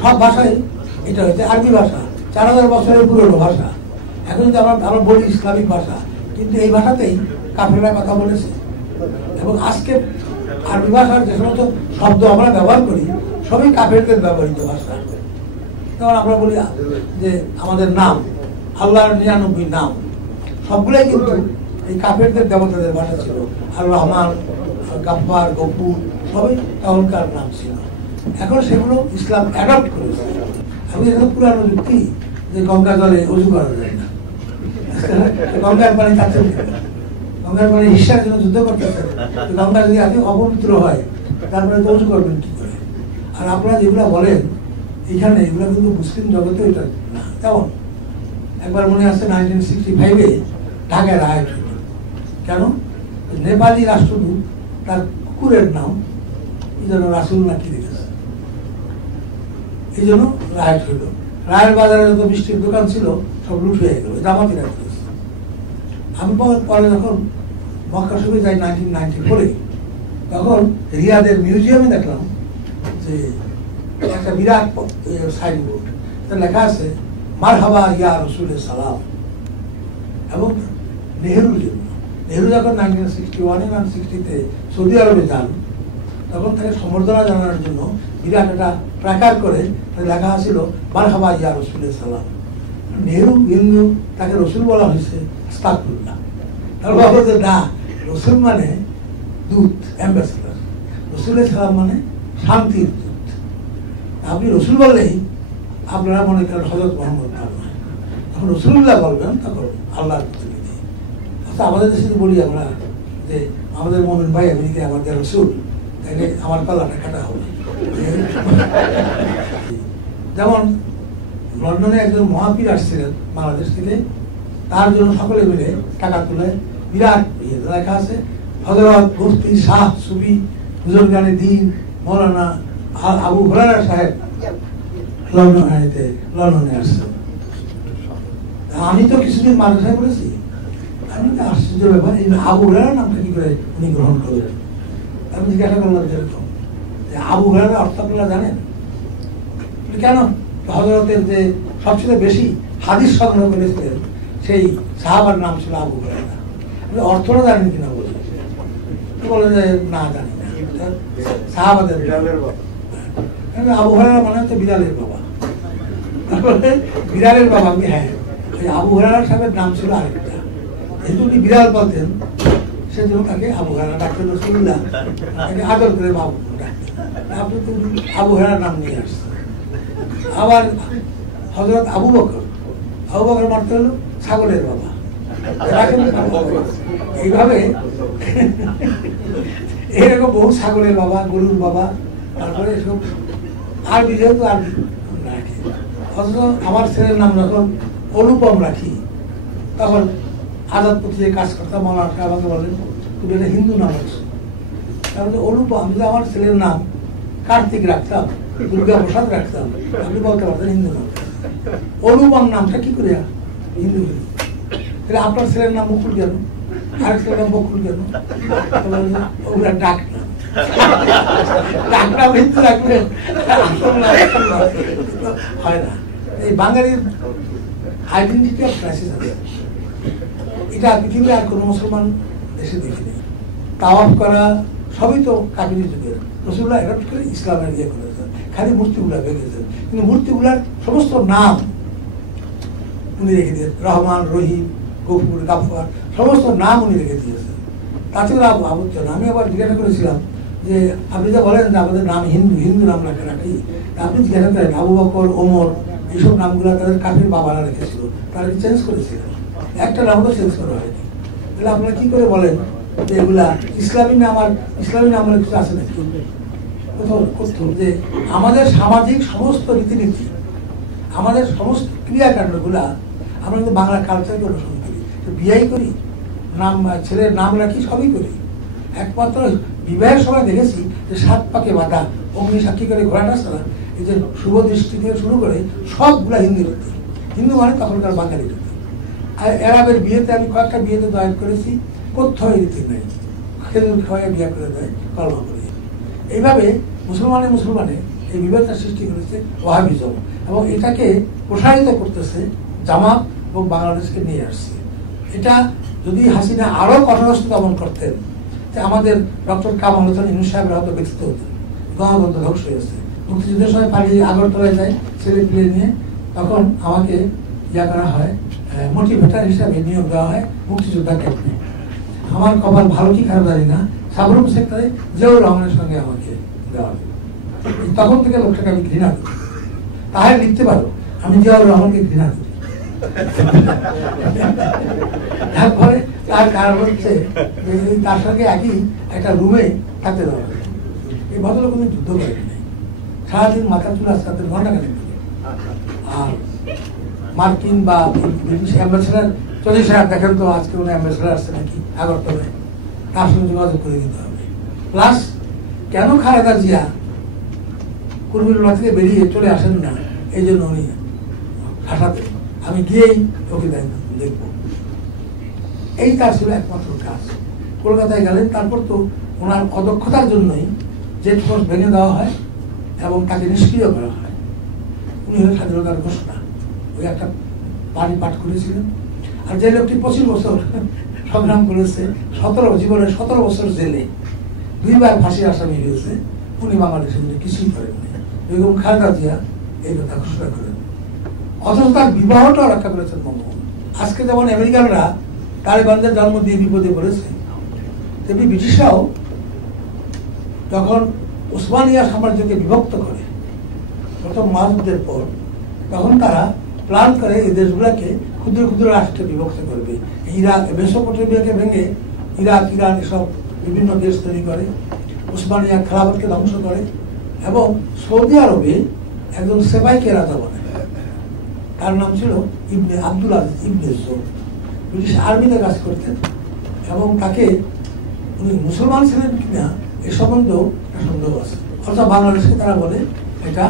সব ভাষায় এটা হচ্ছে আরবি ভাষা, চার হাজার বছরের পুরনো ভাষা। এখন যদি আমরা আমরা বলি ইসলামিক ভাষা, কিন্তু এই ভাষাতেই কাফেররা কথা বলেছে। এবং আজকে আরবি ভাষার যে সমস্ত শব্দ আমরা ব্যবহার করি, সবই কাফেরদের ব্যবহৃত ভাষা। যেমন আমরা বলি যে আমাদের নাম, আল্লাহর নিরানব্বই নাম, সবগুলোই কিন্তু এই কাফেরদের দেবতাদের ভাষা ছিল। আর রহমান গাফার গপুর সবই তখনকার নাম ছিল। এখন সেগুলো ইসলাম অ্যাডপ্ট করেছে। আমি এটা পুরানো যুক্তি যে গঙ্গা জলে অজু করা যায় না। গঙ্গার পানি কাছে গঙ্গার পানি হিসার জন্য যুদ্ধ করতেছে। গঙ্গা যদি আপনি অপবিত্র হয়, তারপরে তো অজু করবেন কি করে? আর আপনারা যেগুলো বলেন, এখানে এগুলো কিন্তু মুসলিম জগতে এটা না। তেমন একবার মনে আছে নাইনটিন সিক্সটি ফাইভে ঢাকায় রায় হইল কেন? নেপালি রাষ্ট্রদূত, তার কুকুরের নাম এই জন্য রাসুল নাকি এই জন্য রায় হইল রায়ের বাজারে যত মিষ্টির দোকান ছিল, সব লুট হয়ে গেল, জামাতি রাখতে আমি পরে যখন মক্কা যাই নাইনটিন নাইনটি ফোরে তখন রিয়াদের মিউজিয়ামে দেখলাম যে একটা বিরাট সাইনবোর্ড লেখা আছে মার হাবা ইয়া রসুলের সালাম। এবং নেহরুর জন্য। নেহরু যখন নাইনটিন সিক্সটি ওয়ানে নাইন সিক্সটিতে সৌদি আরবে যান, তখন তাকে সম্বর্ধনা জানানোর জন্য বিরাট একটা প্রাকার করে লেখা ছিল মার হাবা ইয়া রসুলের সালাম নেহরু হিন্দু তাকে রসুল বলা হয়েছে আস্তাকুল্লাহ তারপর ভাবলো যে না, রসুল মানে দূত অ্যাম্বাসেডার রসুলের সালাম মানে শান্তির দূত। আপনি রসুল বললেই আপনারা মনে করেন হজরত মোহাম্মদ নয় যখন রসুল্লাহ বলবেন, তখন আল্লাহর প্রতিনিধি অর্থাৎ আমাদের দেশে বলি আমরা যে আমাদের মোমিন ভাই আমেরিকায় আমাদের রসুল। তাইলে আমার পাল্লাটা কাটা হবে। যেমন লন্ডনে একজন মহাপীর আসছিলেন বাংলাদেশ থেকে, তার জন্য সকলে মিলে টাকা তুলে বিরাট ইয়ে লেখা আছে হজরত মুফতি শাহ সুবি হুজুরগানে দিন, মৌলানা আবু হরারা সাহেব লন্ডনে লন্ডনে আসছেন। আমি তো কিছুদিন মাদ্রাসায় পড়েছি। আমি আশ্চর্য ব্যাপার, এই আবু হরারা নামটা কি করে উনি গ্রহণ করলেন? আমি জিজ্ঞাসা করলাম যেরকম যে আবু হরারা অর্থগুলো জানেন? কেন? হজরতের যে সবচেয়ে বেশি হাদিস সংগ্রহ করেছিলেন সেই সাহাবার নাম ছিল আবু হরারা অর্থটা জানেন কিনা বলে বলে যে না জানি না। সাহাবাদের আবু হরারা মানে হচ্ছে বিড়ালের বাবা। তারপরে বিড়ালের বাবা আমি হ্যাঁ। ওই আবু হরারা সাহেবের নাম ছিল আরেকটা। যেহেতু উনি বিড়াল বলতেন সেজন্য তাকে আবু হরারা ডাক্তার রসুল্লাহ তাকে আদর করে বাবু আপনি তো আবু হরার নাম নিয়ে আসছেন। আবার হজরত আবু বকর আবু বকর মারতে হলো ছাগলের বাবা। এইভাবে এরকম বহু ছাগলের বাবা, গরুর বাবা, তারপরে সব আরবি যেহেতু আরবি রাখি। অথচ আমার ছেলের নাম যখন অনুপম রাখি, তখন আজাদ পত্রিকে কাজ করতাম আমার আমাকে বলেন তুমি এটা হিন্দু নাম আছে তাহলে অনুপম আমি আমার ছেলের নাম কার্তিক রাখতাম, দুর্গা প্রসাদ রাখতাম, আপনি বলতে পারতেন হিন্দু নাম। অনুপম নামটা কি করে হিন্দু তাহলে আপনার ছেলের নাম মুকুল কেন? আরেক ছেলের নাম বকুল কেন? ওগুলা ডাক ডাকটা হিন্দু রাখবে হয় না। এই বাঙালির আইডেন্টিটি অফ ক্রাইসিস আছে। এটা পৃথিবীর আর কোনো মুসলমান দেশে দেখিনি। তাওয়াফ করা সবই তো কাবিনী যুগের রসুল্লাহ অ্যাডপ্ট করে ইসলামের ইয়ে করেছেন, খালি মূর্তিগুলা ভেঙেছেন। কিন্তু মূর্তিগুলার সমস্ত নাম উনি রেখে দিয়েছেন। রহমান, রহিম, গফুর গাফার সমস্ত নাম উনি রেখে দিয়েছেন। তাতেও আবদ্ধ আমি আবার জিজ্ঞাসা করেছিলাম যে, আপনি যা বলেন যে আমাদের নাম হিন্দু হিন্দু নাম রাখে রাখি আপনি জিজ্ঞাসা করেন আবু বকর, ওমর এইসব নামগুলো তাদের কাফির বাবারা রেখেছিল। তারা কি চেঞ্জ করেছিল? একটা নামও চেঞ্জ করা হয়নি। তাহলে আপনারা কি করে বলেন যে এগুলা ইসলামী নাম আর ইসলামী নাম কিছু আছে নাকি? কোথাও যে আমাদের সামাজিক সমস্ত রীতিনীতি, আমাদের সমস্ত ক্রিয়াকাণ্ডগুলা আমরা কিন্তু বাংলা কালচারকে অনুসরণ করি। বিয়াই করি, নাম, ছেলের নাম রাখি, সবই করি। একমাত্র বিবাহের সময় দেখেছি যে সাত পাকে বাঁধা অগ্নি সাক্ষী করে ঘোড়াটা ছাড়া এই যে শুভ দৃষ্টি থেকে শুরু করে সবগুলা হিন্দু রীতি হিন্দু মানে তখনকার বাঙালি রীতি আর এরাবের বিয়েতে আমি কয়েকটা বিয়েতে জয়েন করেছি, কোথাও রীতি নেই। খেজুর খাওয়াই বিয়ে করে দেয় কলমা করে। এইভাবে মুসলমানে মুসলমানে এই বিভেদটা সৃষ্টি করেছে ওয়াহাবিজম এবং এটাকে প্রসারিত করতেছে জামাত এবং বাংলাদেশকে নিয়ে আসছে। এটা যদি হাসিনা আরও কঠোরস্থ দমন করতেন আমাদের ডক্টর কামাল হোসেন ইনু সাহেবের হয়তো ব্যতীত হতেন। গণতন্ত্র ধ্বংস হয়েছে মুক্তিযুদ্ধের সময় পালিয়ে আগরতলায় যায়, ছেলে পিলে নিয়ে। তখন আমাকে ইয়া করা হয় মোটিভেটার হিসাবে নিয়োগ দেওয়া হয় মুক্তিযোদ্ধা ক্যাম্পে আমার কপাল ভালো কি খারাপ জানি না। সাবরুম সেক্টরে জিয়াউর রহমানের সঙ্গে আমাকে দেওয়া হয় তখন থেকে লোকটাকে আমি ঘৃণা করি। তাহলে লিখতে পারো, আমি জিয়াউর রহমানকে ঘৃণা করি। তারপরে তার কারণ হচ্ছে তার সঙ্গে একই একটা রুমে থাকতে দেওয়া হয়। এই ভদ্রলোক কোনো যুদ্ধ করেন নাই সারাদিন মাথা চুল আসতে ঘণ্টা কাটে আর মার্কিন বা ব্রিটিশ অ্যাম্বাসেডার চল্লিশ হাজার দেখেন তো, আজকে কোনো অ্যাম্বাসেডার আসছে নাকি, আগরতলায়। তার সঙ্গে যোগাযোগ করে দিতে হবে। প্লাস, কেন খালেদা জিয়া কুর্মিল্লা থেকে বেরিয়ে চলে আসেন না? এই জন্য উনি ভাষাতে, আমি গিয়েই ওকে দেখব। এই তার ছিল একমাত্র কাজ। কলকাতায় গেলেন, তারপর তো ওনার অদক্ষতার জন্যই জেট ফোর্স ভেঙে দেওয়া হয় এবং তাকে নিষ্ক্রিয় করা হয়, উনি হলেন স্বাধীনতার ঘোষণা। ওই একটা বাড়ি পাঠ করেছিলেন। আর যে লোকটি পঁচিশ বছর সংগ্রাম করেছে, সতেরো, জীবনের সতেরো বছর জেলে, দুইবার ফাঁসির আসামি হয়েছে, উনি বাংলাদেশের জন্য কিছুই করেননি। বেগম খালেদা জিয়া এই কথা ঘোষণা করেন। অথচ তার বিবাহটা রক্ষা করেছেন মনমোহন আজকে যেমন আমেরিকানরা তালেবানদের জন্ম দিয়ে বিপদে পড়েছে, তেমনি ব্রিটিশরাও যখন উসমানিয়া সাম্রাজ্যকে বিভক্ত করে প্রথম মহাযুদ্ধের পর, তখন তারা প্ল্যান করে এই দেশগুলোকে ক্ষুদ্র ক্ষুদ্র রাষ্ট্রে বিভক্ত করবে। ইরাক, মেসোপটেমিয়াকে ভেঙে ইরাক ইরান এসব বিভিন্ন দেশ তৈরি করে, উসমানিয়া খেলাফতকে ধ্বংস করে এবং সৌদি আরবে একজন সেবাইকে রাজা বনে তার নাম ছিল ইবনে আব্দুল আজিজ ইবনে জোর। ব্রিটিশ আর্মিতে কাজ করতেন এবং তাকে উনি মুসলমান ছিলেন কিনা এ সম্বন্ধেও একটা সন্দেহ আছে। অর্থাৎ বাংলাদেশকে তারা বলে এটা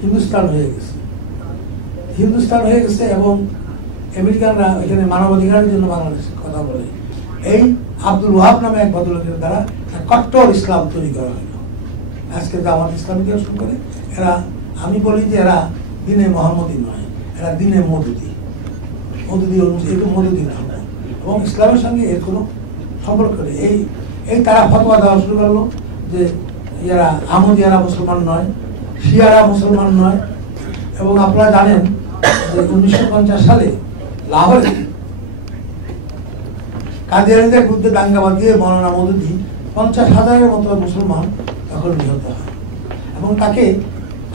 হিন্দুস্তান হয়ে গেছে। হিন্দুস্তান হয়ে গেছে এবং আমেরিকানরা এখানে মানবাধিকারের জন্য বাংলাদেশের কথা বলে। এই আব্দুল ওয়াহাব নামে এক ভদ্রলোকের দ্বারা কট্টর ইসলাম তৈরি করা হলো। আজকে জামাত ইসলামীকে শুরু করে। এরা, আমি বলি যে এরা দিনে মোহাম্মদী নয়, এরা দিনে মধুদি অনুযায়ী এরকম মধুদি না এবং ইসলামের সঙ্গে এর কোনো সম্পর্ক নেই। এই এই তারা ফতোয়া দেওয়া শুরু করল যে ইয়ারা আহমদিয়ারা মুসলমান নয়, শিয়ারা মুসলমান নয়। এবং আপনারা জানেন যে উনিশশো পঞ্চাশ সালে লাহোরে কাদিয়ানিদের বিরুদ্ধে দাঙ্গা বাঁধিয়ে মৌলানা মদুদি পঞ্চাশ হাজারের মতো মুসলমান তখন নিহত হয়। এবং তাকে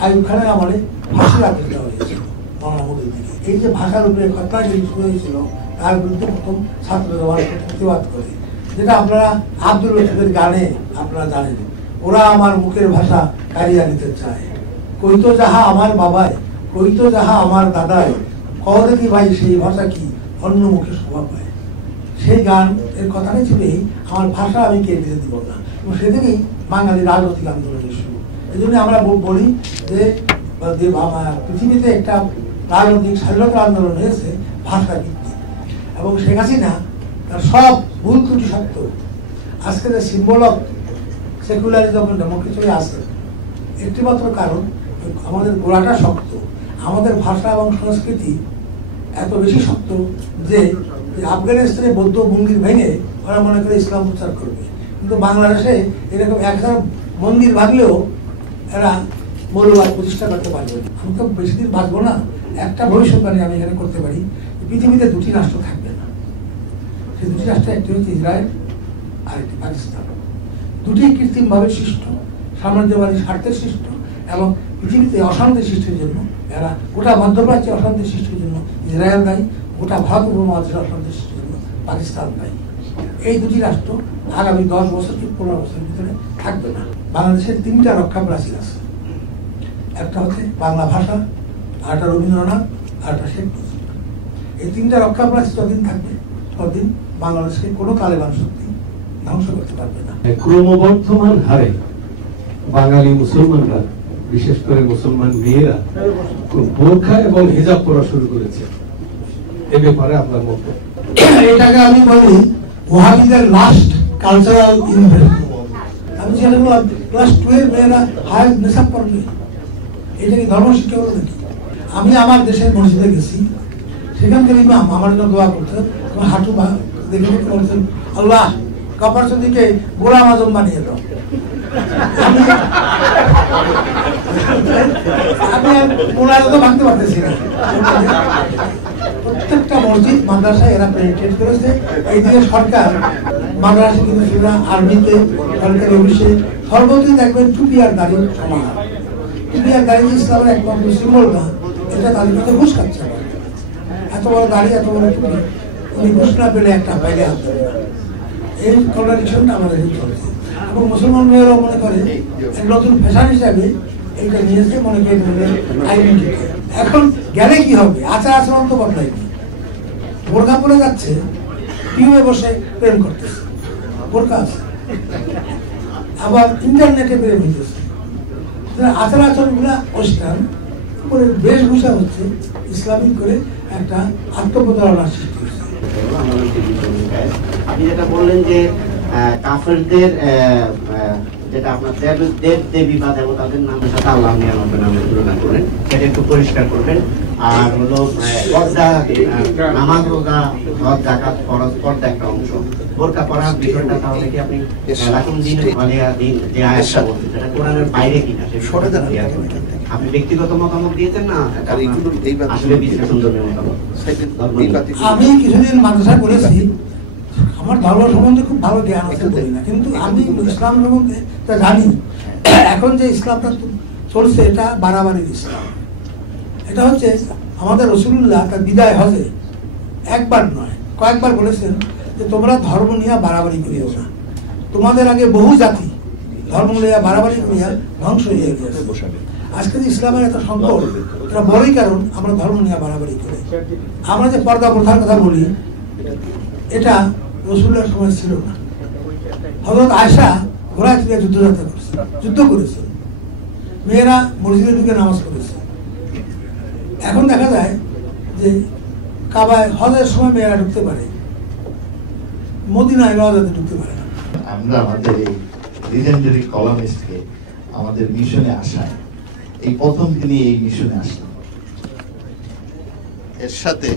আয়ুব খানের আমলে ফাঁসি রাখতে দেওয়া হয়েছিল মৌলানা মদুদিকে। এই যে ভাষার উপরে ঘটনাটি শুরু হয়েছিল, তার বিরুদ্ধে প্রথম ছাত্র জবান প্রতিবাদ করে যেটা আপনারা আব্দুল রশিদের গানে আপনারা জানেন। ওরা আমার মুখের ভাষা কারিয়া নিতে চায়। কইতো যাহা আমার বাবায় কইতো যাহা আমার দাদায় কহ দেখি ভাই সেই ভাষা কি অন্য মুখে শোভা পায়। সেই গান, এর কথাটাই ছিল আমার ভাষা আমি কে দিতে দিব না। এবং সেদিনই বাঙালি রাজনৈতিক আন্দোলনের শুরু। এই জন্য আমরা বলি যে পৃথিবীতে একটা রাজনৈতিক স্বাধীনতা আন্দোলন হয়েছে ভাষা ভিত্তিক এবং শেখ হাসিনা তার সব ভুল ত্রুটি সত্য আজকে যে সিম্বল অফ সেকুলারিজম ডেমোক্রেসি আছে একটি মাত্র কারণ আমাদের গোড়াটা শক্ত, আমাদের ভাষা এবং সংস্কৃতি এত বেশি শক্ত যে আফগানিস্তানে বৌদ্ধ মন্দির ভেঙে ওরা মনে করে ইসলাম প্রচার করবে। কিন্তু বাংলাদেশে এরকম এক হাজার মন্দির ভাঙলেও এরা মৌলবাদ প্রতিষ্ঠা করতে পারবে। আমি তো বেশি দিন না, একটা ভবিষ্যৎবাণী আমি এখানে করতে পারি। পৃথিবীতে দুটি রাষ্ট্র থাকবে। সেই দুটি রাষ্ট্র একটি হচ্ছে ইসরায়েল আর একটি পাকিস্তান। দুটি কৃত্রিমভাবে সৃষ্ট, সাম্রাজ্যবাদী স্বার্থের সৃষ্ট এবং পৃথিবীতে অশান্তি সৃষ্টির জন্য, এরা গোটা মধ্যপ্রাচ্যে অশান্তি সৃষ্টির জন্য, ইসরায়েল দায়ী গোটা ভারত উপমহাদেশে অশান্তি সৃষ্টির জন্য, পাকিস্তান দায়ী এই দুটি রাষ্ট্র আগামী দশ বছর কি পনেরো বছরের ভিতরে থাকবে না। বাংলাদেশের তিনটা রক্ষা প্রাচীর আছে। একটা হচ্ছে বাংলা ভাষা, আরেকটা রবীন্দ্রনাথ, আরেকটা শেখ মুজিব। এই তিনটা রক্ষা প্রাচীর যতদিন থাকবে, ততদিন বাংলাদেশকে কোনো তালেবান শক্তি ধ্বংস করতে পারবে না। ক্রমবর্ধমান হারে বাঙালি মুসলমানরা বিশেষ করে মুসলমান মেয়েরা বোরখা এবং হিজাব পরা শুরু করেছে। এ ব্যাপারে আপনার মন্তব্য এটাকে আমি বলি ওয়াহাবিদের লাস্ট কালচারাল ইনভেস্ট আমি জিজ্ঞাসা করলাম ক্লাস টুয়েলভ মেয়েরা হায়ার নেশাব পড়বে। এটা কি ধর্ম শিক্ষা হলো নাকি? আমি আমার দেশের মসজিদে গেছি সেখানকার ইমাম আমার জন্য দোয়া আমার হাঁটু বলতেন আল্লাহ গোলাম আজম বানিয়ে দাও। আমি মোনাজা তো ভাঙতে পারতেছি না। প্রত্যেকটা মসজিদ, মাদ্রাসায় এরা করেছে। সরকার, মাদ্রাসা কিন্তু সেটা আর্মিতে সরকারি অফিসে দেখবেন টুপি আর দাড়ি সমান। টুপি আর দাড়ি ইসলামের একমাত্র সিম্বল না, এটা তাদের কাছে ঘুষ খাচ্ছে এত বড় দাড়ি, এত বড় টুপি। ঘুষ পেলে একটা বাইরে হাত এই কন্ট্রাডিকশনটা আমাদের চলছে। এবং মুসলমান মেয়েরাও মনে করে নতুন ফ্যাশন হিসাবে এইটা নিয়েছে, মনে করে আইডেন্টিটি এখন গেলে কি হবে? আচার আচরণ তো বদলায়নি বোরখা পরে যাচ্ছে টিউবে বসে প্রেম করতেছে। বোরখা আছে। আবার ইন্টারনেটে প্রেম হইতেছে। আচার আচরণগুলা ওয়েস্টার্ন করে বেশভূষা হচ্ছে ইসলামিক করে একটা আত্মপ্রতারণার সৃষ্টি হচ্ছে। আপনি যেটা বললেন যে কাফেরদের যেটা আপনার দেব দেব দেবী বা দেবতাদের নামের সাথে আল্লাহ নিয়ামতের নামের তুলনা করেন সেটা একটু পরিষ্কার করবেন। আর হলো পর্দা নামাজ রোজা হজ জাকাত ফরজ পর্দা একটা অংশ। বোরকা পড়ার বিষয়টা তাহলে কি আপনি লাকুম দিন যে আয়াতটা বলছেন সেটা কোরআনের বাইরে কিনা সে সরে দাঁড়ান। আপনি ব্যক্তিগত মতামত দিয়েছেন না? আসলে বিশ্লেষণ আমি কিছুদিন করেছি আমার ধর্ম সম্বন্ধে খুব ভালো জ্ঞান আছে বলি না। কিন্তু আমি ইসলাম সম্বন্ধে তা জানি। এখন যে ইসলামটা চলছে এটা বাড়াবাড়ির ইসলাম। এটা হচ্ছে আমাদের রসুল্লাহ তার বিদায় হজে একবার নয় কয়েকবার বলেছেন যে তোমরা ধর্ম নিয়ে বাড়াবাড়ি করিও না। তোমাদের আগে বহু জাতি ধর্ম নিয়ে বাড়াবাড়ি করিয়া ধ্বংস হয়ে গিয়েছে। আজকে যে ইসলামের এত সংকট, এটা বড়ই কারণ আমরা ধর্ম নিয়ে বাড়াবাড়ি করে। আমরা যে পর্দা প্রথার কথা বলি, এটা রসুলের সময় ছিল না। হজরত আয়সা ঘোড়া থেকে যুদ্ধযাত্রা করেছে, যুদ্ধ করেছে। মেয়েরা মসজিদে ঢুকে নামাজ পড়েছে। এখন দেখা যায় যে কাবায় হজের সময় মেয়েরা ঢুকতে পারে, মদিনায় রওজাতে ঢুকতে পারে আমরা আমাদের এই লিজেন্ডারি কলামিস্টকে আমাদের মিশনে আসায় এই প্রথম দিনই এই মিশনে আসলাম এর সাথে